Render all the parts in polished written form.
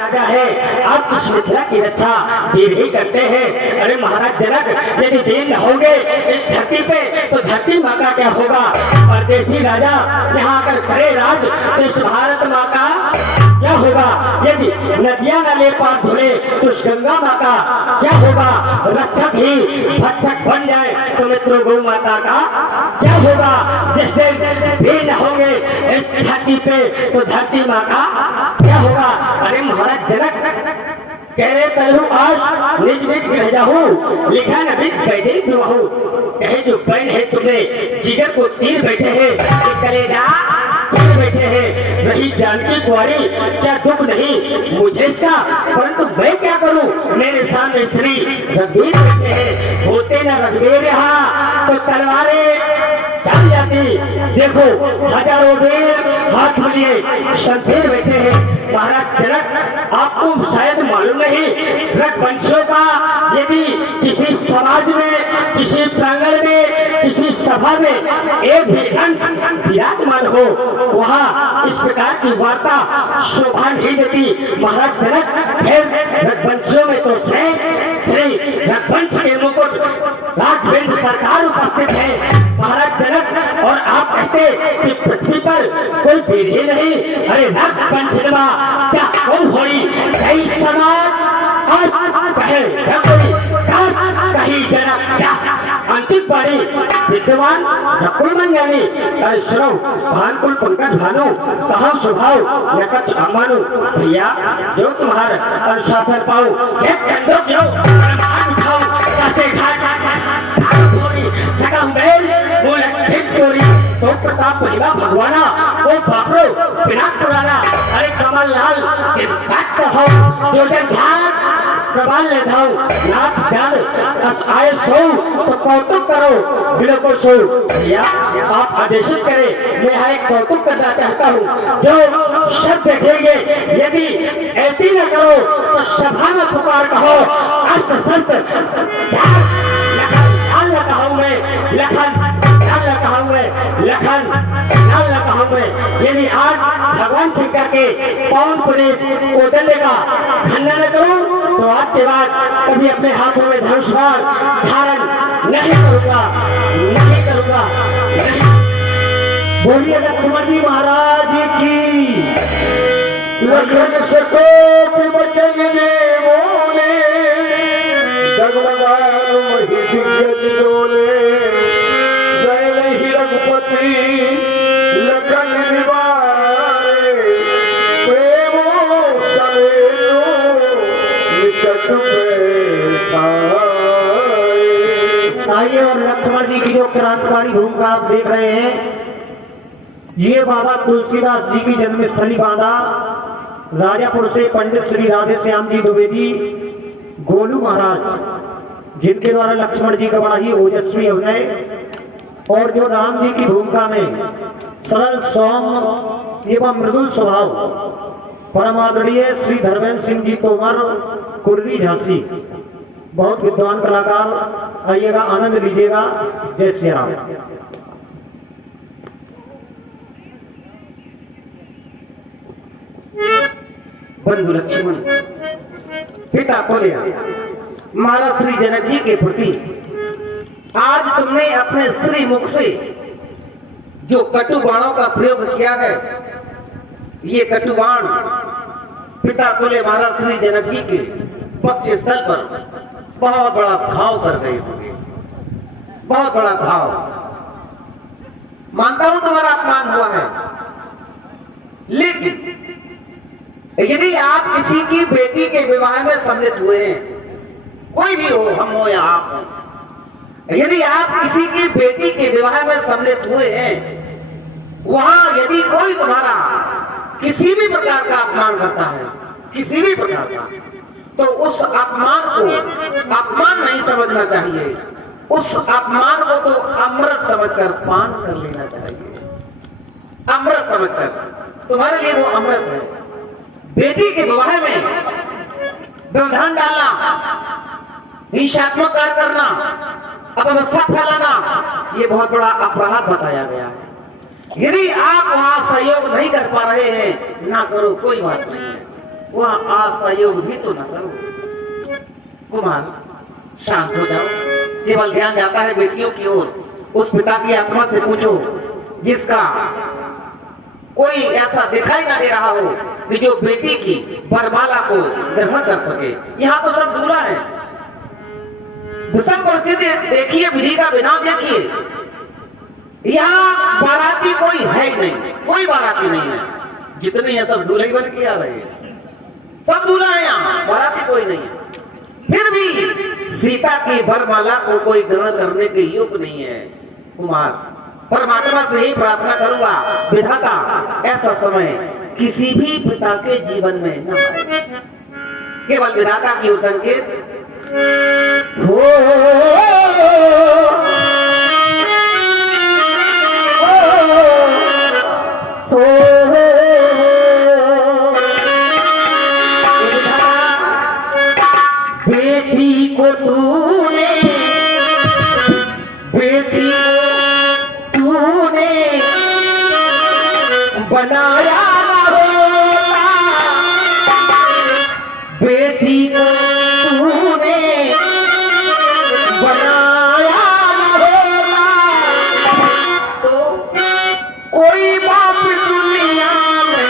राजा है, आप इस मिथिला की रक्षा वीर ही करते हैं। अरे महाराज जनक, यदि वीर न होंगे इस धरती पे तो धरती माँ का क्या होगा? परदेसी राजा यहाँ अगर करे राज तो इस भारत माँ का क्या होगा? यदि नदियां न ले पार धुले तो उस गंगा माँ का क्या होगा? रक्षक ही भक्षक बन जाए तो मित्रों गौ माता का क्या होगा? जिस दिन भी न होंगे इस धरती पे तो धरती माँ का क्या होगा? अरे महाराज जनक कह रहे तलहु आश निज निज ग्रह जाहू, लिखा न बिक वैदिक दुआहू। कहे जो बैन है तुमने जिगर को तीर बैठे हैं, कलेजा चल बैठे हैं। रही जानकी कुंवारी क्या दुख नहीं मुझे इसका, परंतु मैं क्या करूं? मेरे सामने श्री रघुवीर बैठे हैं, होते न रघुवीर यहाँ तो तलवारें चल जाती। देखो हजारों वीर हाथ में लिए शमशीर बैठे हैं। महाराज जनक आपको शायद मालूम नहीं, रघुवंशियों का यदि किसी समाज में, किसी प्रांगण में, किसी सभा में एक भी अंश विराजमान हो, वहाँ इस प्रकार की वार्ता शोभा नहीं देती। महाराज जनक फिर रघुवंशियों में तो श्री रघुवंश के मुकुट राघवेंद्र सरकार उपस्थित है। महाराज जनक और आप कहते कि पृथ्वी पर कोई वीर ही नहीं। अरे रघुवंश क्या कौन होई कई समाज कहे कहीं जनक क्या अंतिम पारी विद्यमान रकुलमन ज्ञानी। अरे सुनो भानुकुल पंकज भानु कहा स्वभाव नकच अमानु। भैया जो तुम्हारा अनुशासन पाओ जो उठाओ कैसे तो प्रताप महिला भगवाना वो बापरो बिना पुराना। अरे कमल लाल जो प्रबाल ले धाओ नाथ जान आए सो तो कौतुक करो बिलो को सो। भैया आप आदेशित करें, मैं यहाँ एक कौतुक करना चाहता हूँ। जो शब्द देखेंगे यदि ऐसी न करो तो सभा में पुकार कहो अस्त्र शस्त्र कहूँ मैं लखन लखन कहूँ मैं। यदि आज भगवान शंकर के पवन पुनीत कोदंड का खंडन करूं तो आज के बाद कभी अपने हाथों में धनुष बाण धारण नहीं करूंगा, नहीं करूंगा, नहीं। बोलिए लक्ष्मण जी महाराज की। लखन सको बचन दे बोले जगमगाल मही दिग्गज डोले रघुपति लखन निवारे प्रेमो समेलो निकट आइए और लक्ष्मण जी की जो क्रांतिकारी भूमिका आप देख रहे हैं, ये बाबा तुलसीदास जी की जन्मस्थली बांधा राजापुर से पंडित श्री राधे श्याम जी द्विवेदी गोलू महाराज, जिनके द्वारा लक्ष्मण जी का बड़ा ही ओजस्वी अभिनय और जो राम जी की भूमिका में सरल सौम्य एवं मृदुल स्वभाव परम आदरणीय श्री धर्मेंद्र सिंह जी तोमर कुर्दी झांसी, बहुत विद्वान कलाकार। आइएगा आनंद लीजिएगा। जय श्री राम। बंधु लक्ष्मण पिता को लिया महाराज श्री जनक जी के प्रति आज तुमने अपने श्री मुख से जो कटु बाणों का प्रयोग किया है, ये कटु बाण पिता कोले महाराज श्री जनक जी के पक्ष स्थल पर बहुत बड़ा घाव कर गए होंगे, बहुत बड़ा घाव। मानता हूं तुम्हारा अपमान हुआ है, लेकिन यदि आप किसी की बेटी के विवाह में सम्मिलित हुए हैं, कोई भी हो, हम हो या आप हो, यदि आप किसी की बेटी के विवाह में सम्मिलित हुए हैं, वहां यदि कोई तुम्हारा किसी भी प्रकार का अपमान करता है, किसी भी प्रकार का, तो उस अपमान को अपमान नहीं समझना चाहिए, उस अपमान को तो अमृत समझकर पान कर लेना चाहिए। अमृत समझकर, तुम्हारे लिए वो अमृत है। बेटी के विवाह में व्यवधान डालना, हिंसात्मक कार्य करना, अव्यवस्था फैलाना, ये बहुत बड़ा अपराध बताया गया है। यदि आप वहां सहयोग नहीं कर पा रहे हैं, ना करो, कोई बात नहीं है। वह असहयोग भी तो न करो। कुमार शांत हो जाओ। केवल ध्यान जाता है बेटियों की ओर। उस पिता की आत्मा से पूछो जिसका कोई ऐसा दिखाई ना दे रहा हो कि जो बेटी की वरमाला को ग्रहण कर सके। यहाँ तो सब दूल्हा है। विषम परिस्थिति देखिए, विधि का बिना देखिए। यहाँ बाराती कोई है ही नहीं, कोई बाराती नहीं है। जितने हैं सब दूल्हे बन के आ रहे हैं, सब दूल्हा है यहाँ, बाराती कोई नहीं है। फिर भी सीता की वरमाला को कोई ग्रहण करने के योग्य नहीं है। कुमार परमात्मा से ही प्रार्थना करूंगा, विधाता ऐसा समय किसी भी पिता के जीवन में न आए। केवल विधाता की ओर संकेत हो। बेटी को तूने, बेटी को तूने बनाया न होता, बेटी को तूने बनाया न होता, तो कोई बाप दुनिया में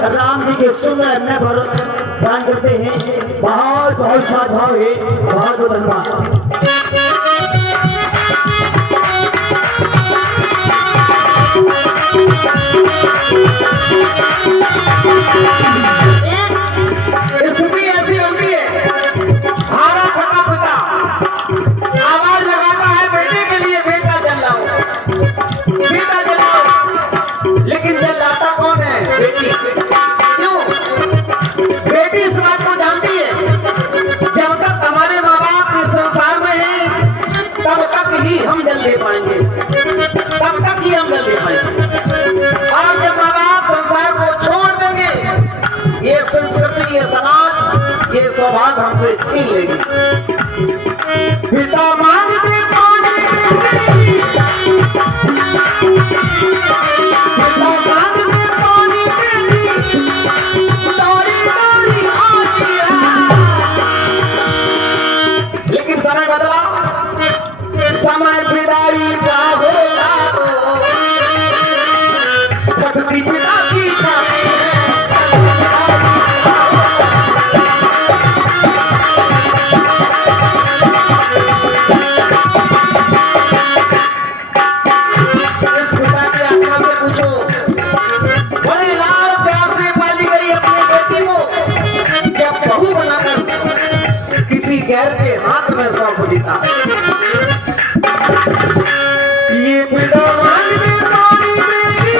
राम जी के सुंदर में दान करते हैं। बहुत बहुत श्रद्धाव है, बहुत बहुत धन्यवाद। स्थिति ऐसी बनती है, हारा थका पिता आवाज लगाता है बेटे के लिए, बेटा जलाओ, बेटा जलाओ, लेकिन जलाता कौन है? बेटी। क्यों? बेटी इस बात को जानती है जब तक हमारे माँ बाप इस संसार में हैं तब तक ही हम जल दे पाएंगे, तब तक ही हम जल दे पाएंगे। और जब माँ बाप संसार को छोड़ देंगे, ये संस्कृति, ये समाज, ये सौभाग्य हमसे छीन लेगी। पिता मांगते पानी देती, पिता मांगते पानी देती, दौड़ी दौड़ी आती है। लेकिन समय बदला, समय पिदाई का होता हो, पद्धति पिता की छाती है। गैर के हाथ में सौंप देता। ये पिता मांगते पानी देती,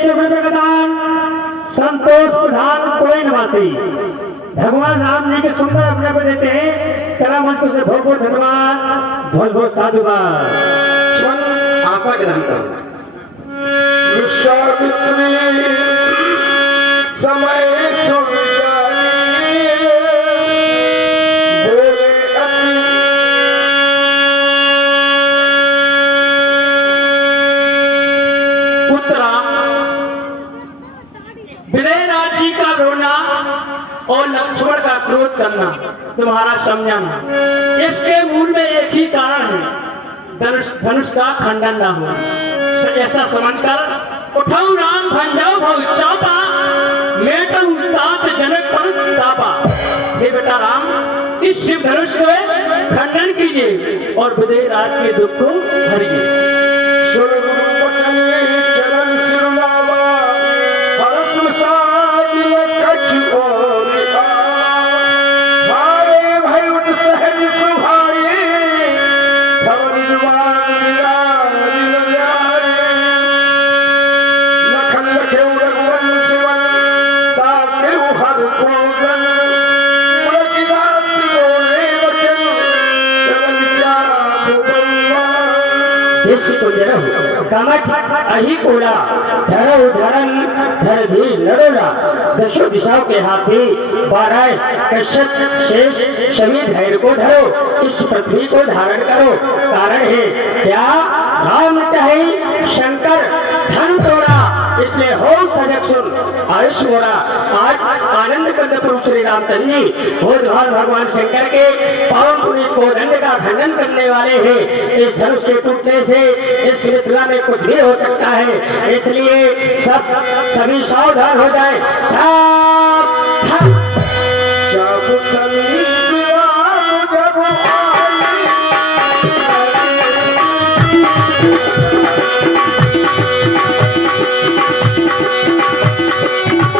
100 का दान संतोष प्रधान कोई निवासी भगवान राम जी के सुंदर अपने को देते हैं। चला मंच से बहुत बहुत धन्यवाद, बहुत बहुत साधुवाद। आशा ग्रहण करो। विश्वामित्री समय सुन जाए, बोले अति पुत्रा विनयनाथ जी का रोना और लक्ष्मण का क्रोध करना तुम्हारा समझाना, इसके मूल में एक ही कारण है, धनुष का खंडन न हुआ। ऐसा समझकर उठाऊ राम भंजाओ भव चापा, मेटऊ तात जनक पर तापा। हे बेटा राम, इस शिव धनुष को खंडन कीजिए और विदेह राज के दुख को हरिए। चरण सिरुलावा, हर्ष साधि कछ और भारे भय उठ सहज सुभाए, धवन जवान लखन लखेऊ रघुवन शिवन, ताकेऊ हर कोवन, मुलकिदात बोले वचन, चरण चाप बल्ला। इस को जरो कमठ अहि कोड़ा, धरो धरन धर धी नरोला। दशों दिशाओं के हाथी 12 कश्यप शेष शमी धैर्य को धरो, इस पृथ्वी को धारण करो। कारण है क्या? राम चाहे शंकर धन तोड़ा, इसलिए हो सजग सुन आयुष मोरा। आज आनंद कंद प्रभु श्री रामचंद्र जी भोजभाल भगवान शंकर के पावन पुनीत को दंड का खंडन करने वाले हैं। इस धनुष के टूटने से इस मिथिला में कुछ भी हो सकता है, इसलिए सभी सावधान हो जाए। सावधान। जब समीप आओ जब आई,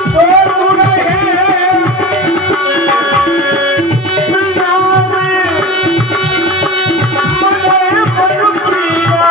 तो रहे दुनिया में मुझे पर प्रिया,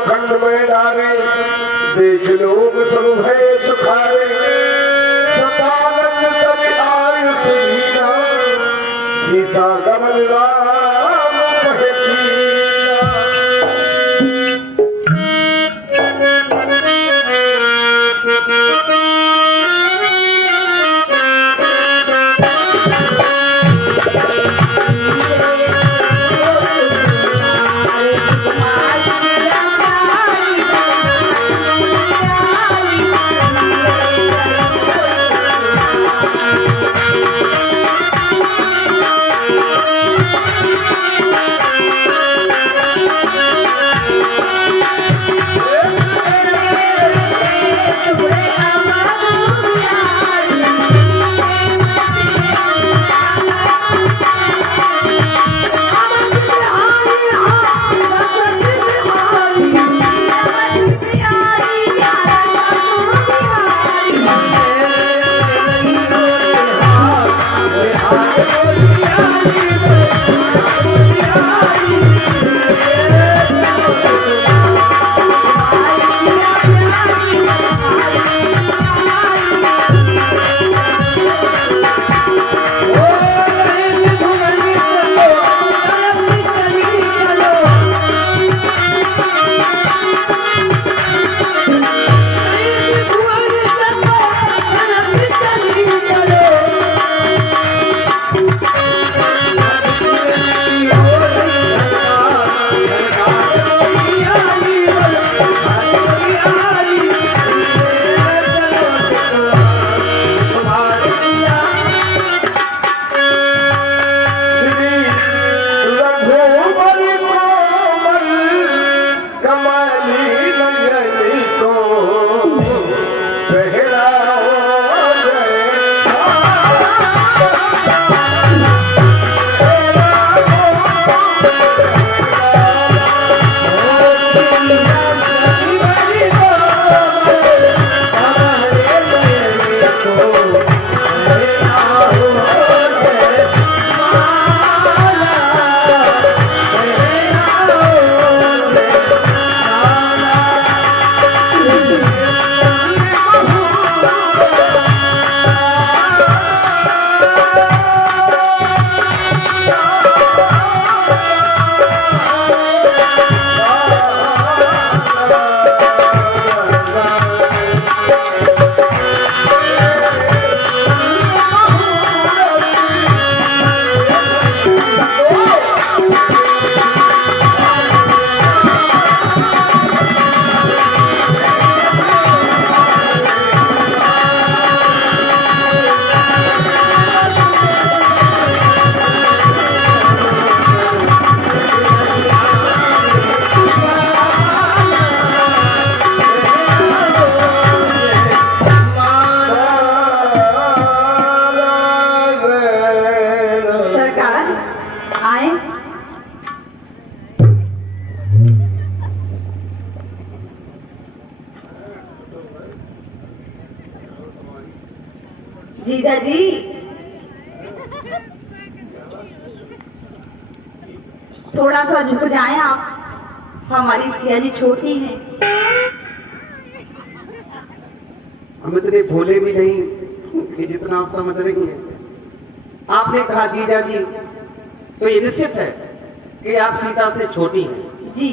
खंड में डारे, देख लोग सब भय सुखारे, सतानंद कवि आयुष हीरा, सीता कमल राम कहे कीना। जीजा जी, थोड़ा सा झुक जाएं आप, हमारी सिया जी छोटी हैं। हम इतने भोले भी नहीं कि जितना आप समझ रही हैं। आपने कहा जीजा जी, तो ये निश्चित है कि आप सीता से छोटी हैं। जी,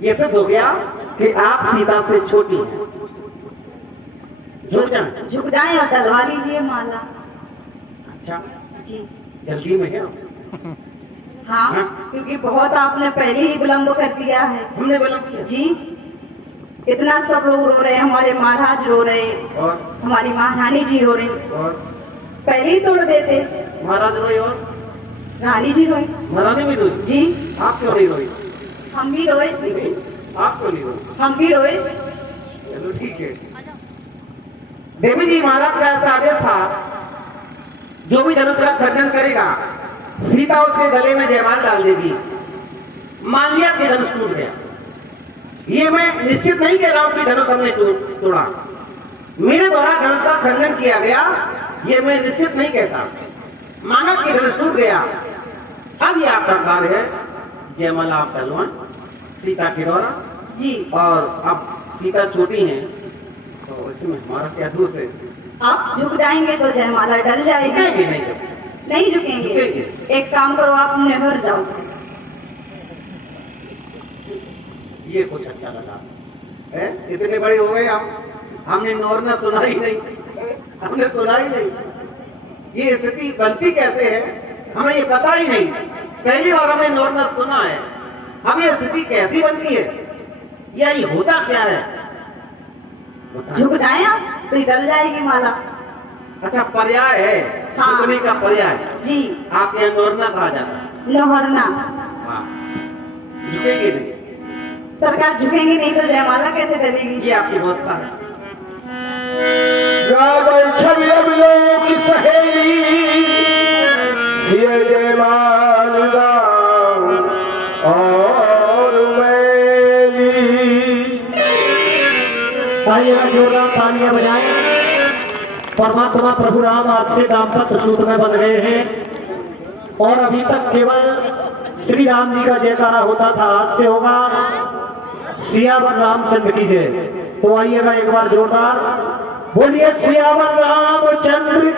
ये सिद्ध हो गया कि आप सीता से छोटी हैं। झुक जाएं। झुक जाएं और डलवा लीजिए माला। अच्छा, जी जल्दी में क्या हाँ, क्योंकि बहुत आपने पहले ही विलम्ब कर दिया है। हमने बोला किया जी, इतना सब लोग रो रहे हैं, हमारे महाराज रो रहे, और हमारी महारानी जी रो रही, पहले ही तोड़ देते। महाराज रोई और रानी जी रोई। महारानी भी रोई। जी, आप क्यों नहीं रोई? हम भी रोए। आप क्यों नहीं रोई? हम भी रोए। चलो ठीक है। देवी जी महाराज का ऐसा आदेश था, जो भी धनुष का खंडन करेगा सीता उसके गले में जयमाल डाल देगी। मान लिया कि धनुष टूट गया। ये मैं निश्चित नहीं कह रहा हूं कि धनुष हमने तोड़ा, मेरे द्वारा धनुष का खंडन किया गया, ये मैं निश्चित नहीं कहता। माना कि धनुष टूट गया, अब ये आपका कार्य है, जयमाल आप डलवाएं सीता के द्वारा। जी, और अब सीता छोटी है तो इसमें हमारा क्या दोष है? आप झुक जाएंगे तो जयमाला डल जाएगी। झुकेंगे नहीं जब। नहीं झुकेंगे। झुकेंगे। एक काम करो, आप निभर जाओ। ये कुछ अच्छा लगा है? इतने बड़े हो गए हम, हमने नोरना सुना ही नहीं, हमने सुना ही नहीं। ये स्थिति बनती कैसे है हमें ये पता ही नहीं। पहली बार हमने नोरना सुना है। अब ये स्थिति कैसी बनती है या ये होता क्या है? झुक जाए आप, सुई डल जाएगी माला। अच्छा, पर्याय है, हाँ। झुकने का पर्याय। जी, आप यहाँ नोरना कहा जाता है। लोहरना। हाँ। झुकेंगे नहीं, सरकार झुकेंगे नहीं तो जयमाला कैसे डलेगी? ये आपकी व्यवस्था है। छवि अब लोग की सहेली सिए जयमाल दाम और मैली। आइए जोरदार तालियां बजाएं। परमात्मा प्रभु राम आज से दाम्पत्य सूत्र में बन गए हैं और अभी तक केवल श्री राम जी का जयकारा होता था, आज से होगा सियावर रामचंद्र की जय। तो आइएगा एक बार जोरदार बोलिए सियावर रामचंद्र